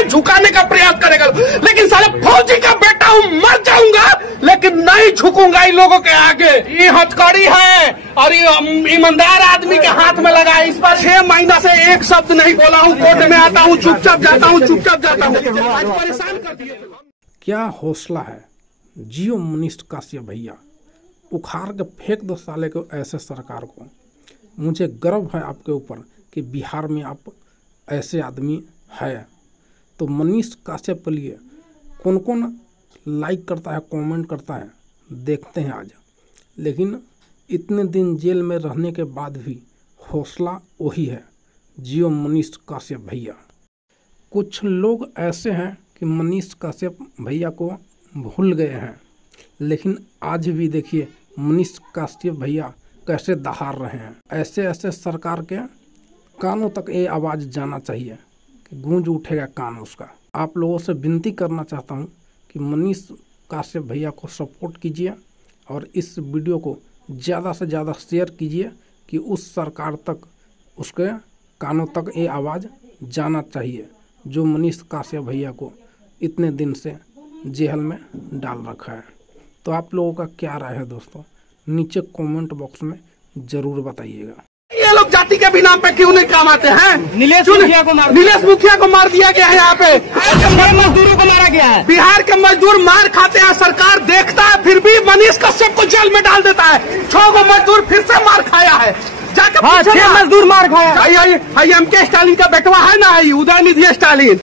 में झुकाने का प्रयास करेगा, लेकिन साले फौजी का बेटा हूँ, मर जाऊंगा लेकिन नहीं झुकूंगा इन लोगों के आगे। ये हथकड़ी है और ये ईमानदार आदमी के हाथ में लगा है। इस पर 6 महीना से एक शब्द नहीं बोला हूँ, कोर्ट में आता हूँ चुपचाप जाता हूँ, चुपचाप जाता हूँ। आज परेशान कर दिए। क्या हौसला है जियो मनीष काश्यप भैया, उखाड़ के फेंक दो साले को ऐसे सरकार को। मुझे गर्व है आपके ऊपर कि बिहार में आप ऐसे आदमी है। तो मनीष काश्यप के लिए कौन कौन लाइक करता है, कमेंट करता है, देखते हैं आज। लेकिन इतने दिन जेल में रहने के बाद भी हौसला वही है, जियो मनीष काश्यप भैया। कुछ लोग ऐसे हैं कि मनीष काश्यप भैया को भूल गए हैं, लेकिन आज भी देखिए मनीष काश्यप भैया कैसे दहाड़ रहे हैं। ऐसे ऐसे सरकार के कानों तक ये आवाज़ जाना चाहिए कि गूंज उठेगा कान उसका। आप लोगों से विनती करना चाहता हूँ कि मनीष काश्यप भैया को सपोर्ट कीजिए और इस वीडियो को ज़्यादा से ज़्यादा शेयर कीजिए कि उस सरकार तक, उसके कानों तक ये आवाज़ जाना चाहिए जो मनीष काश्यप भैया को इतने दिन से जेल में डाल रखा है। तो आप लोगों का क्या राय है दोस्तों, नीचे कमेंट बॉक्स में ज़रूर बताइएगा। ये लोग जाति के भी नाम पे क्यों नहीं काम आते हैं? नीलेश मुखिया को मार दिया गया है। यहाँ पे मजदूरों को मारा गया है। बिहार के मजदूर मार खाते हैं, सरकार देखता है, फिर भी मनीष कश्यप को जेल में डाल देता है। 6 गो मजदूर फिर से मार खाया है। जाकर 6 मजदूर मार खाया। एम के स्टालिन का बेटवा है ना, उदयनिधि स्टालिन।